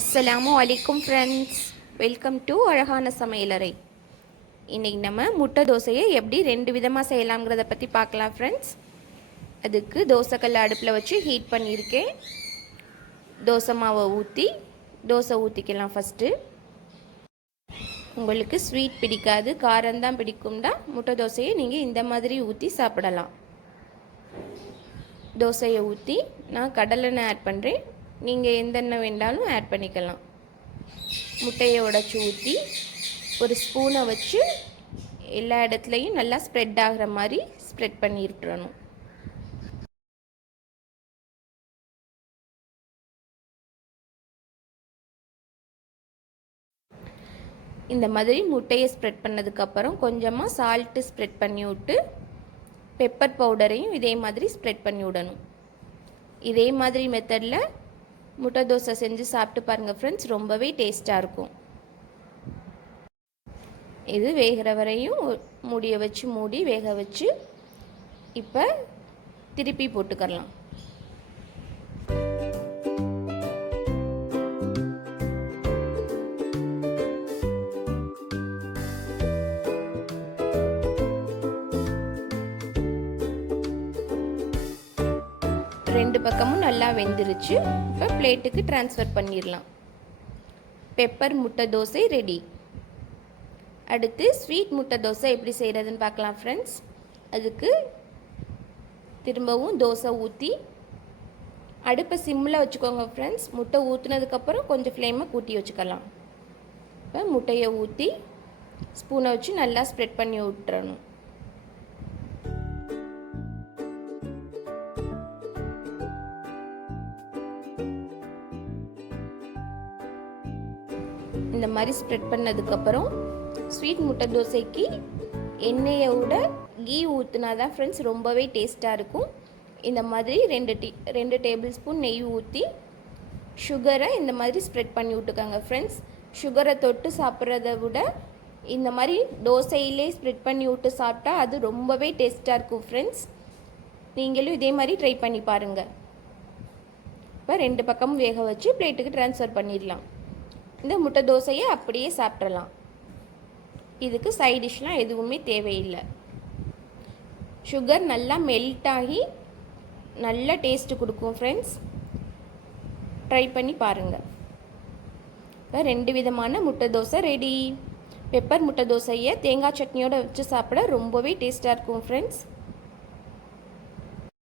அஸ்ஸலாமு அலைக்கும் friends, welcome to அழகான சமையலறை. இன்றைக்கி நம்ம முட்டை தோசையை எப்படி 2 விதமாக செய்யலாங்கிறத பற்றி பார்க்கலாம் ஃப்ரெண்ட்ஸ். அதுக்கு தோசைக்கல்லை அடுப்பில் வச்சு ஹீட் பண்ணியிருக்கேன். தோசை மாவை ஊற்றி தோசை ஊற்றிக்கலாம். ஃபஸ்ட்டு உங்களுக்கு ஸ்வீட் பிடிக்காது, காரம்தான் பிடிக்கும்னா முட்டை தோசையை நீங்கள் இந்த மாதிரி ஊற்றி சாப்பிடலாம். தோசையை ஊற்றி நான் கடலெண்ணெய் ஆட் பண்ணுறேன். நீங்கள் எந்த எண்ணெய் வேண்டாலும் ஆட் பண்ணிக்கலாம். முட்டையை உடைச்சி ஊற்றி ஒரு ஸ்பூனை வச்சு எல்லா இடத்துலையும் நல்லா ஸ்ப்ரெட் ஆகிற மாதிரி ஸ்ப்ரெட் பண்ணி விட்டுறணும். இந்த மாதிரி முட்டையை ஸ்ப்ரெட் பண்ணதுக்கப்புறம் கொஞ்சமாக சால்ட்டு ஸ்ப்ரெட் பண்ணி விட்டு பெப்பர் பவுடரையும் இதே மாதிரி ஸ்ப்ரெட் பண்ணி விடணும். இதே மாதிரி மெத்தடில் முட்டை தோசை செஞ்சு சாப்பிட்டு பாருங்கள் ஃப்ரெண்ட்ஸ், ரொம்பவே டேஸ்ட்டாக இருக்கும். இது வேகிற வரையும் மூடியை வச்சு மூடி வேக வச்சு இப்போ திருப்பி போட்டுக்கலாம். ரெண்டு பக்கமும் நல்லா வெந்துருச்சு. இப்போ பிளேட்டுக்கு ட்ரான்ஸ்ஃபர் பண்ணிடலாம். பெப்பர் முட்டை தோசை ரெடி. அடுத்து ஸ்வீட் முட்டை தோசை எப்படி செய்கிறதுன்னு பார்க்கலாம் ஃப்ரெண்ட்ஸ். அதுக்கு திரும்பவும் தோசை ஊற்றி அடுப்பை சிம்மில் வச்சுக்கோங்க ஃப்ரெண்ட்ஸ். முட்டை ஊற்றுனதுக்கப்புறம் கொஞ்சம் ஃப்ளேமை கூட்டி வச்சுக்கலாம். இப்போ முட்டையை ஊற்றி ஸ்பூனை வச்சு நல்லா ஸ்ப்ரெட் பண்ணி விட்டுறணும். இந்த மாதிரி ஸ்ப்ரெட் பண்ணதுக்கப்புறம் ஸ்வீட் முட்டை தோசைக்கு எண்ணெயை விட கீ ஊற்றினா தான் ஃப்ரெண்ட்ஸ் ரொம்பவே டேஸ்ட்டாக இருக்கும். இந்த மாதிரி 2 டேபிள் ஸ்பூன் நெய் ஊற்றி சுகரை இந்த மாதிரி ஸ்ப்ரெட் பண்ணி விட்டுக்கோங்க ஃப்ரெண்ட்ஸ். சுகரை தொட்டு சாப்பிட்றத விட இந்த மாதிரி தோசையிலே ஸ்ப்ரெட் பண்ணி விட்டு சாப்பிட்டா அது ரொம்பவே டேஸ்ட்டாக இருக்கும் ஃப்ரெண்ட்ஸ். நீங்களும் இதே மாதிரி ட்ரை பண்ணி பாருங்கள். இப்போ 2 பக்கமும் வேக வச்சு பிளேட்டுக்கு ட்ரான்ஸ்ஃபர் பண்ணிடலாம். இந்த முட்டை தோசையை அப்படியே சாப்பிட்றலாம். இதுக்கு சைட் டிஷ்லாம் எதுவுமே தேவையில்லை. சுகர் நல்லா மெல்ட் ஆகி நல்ல டேஸ்ட்டு கொடுக்கும் ஃப்ரெண்ட்ஸ். ட்ரை பண்ணி பாருங்கள். இப்போ 2 விதமான முட்டை தோசை ரெடி. பெப்பர் முட்டை தோசையை தேங்காய் சட்னியோடு வச்சு சாப்பிட ரொம்பவே டேஸ்ட்டாக இருக்கும் ஃப்ரெண்ட்ஸ்.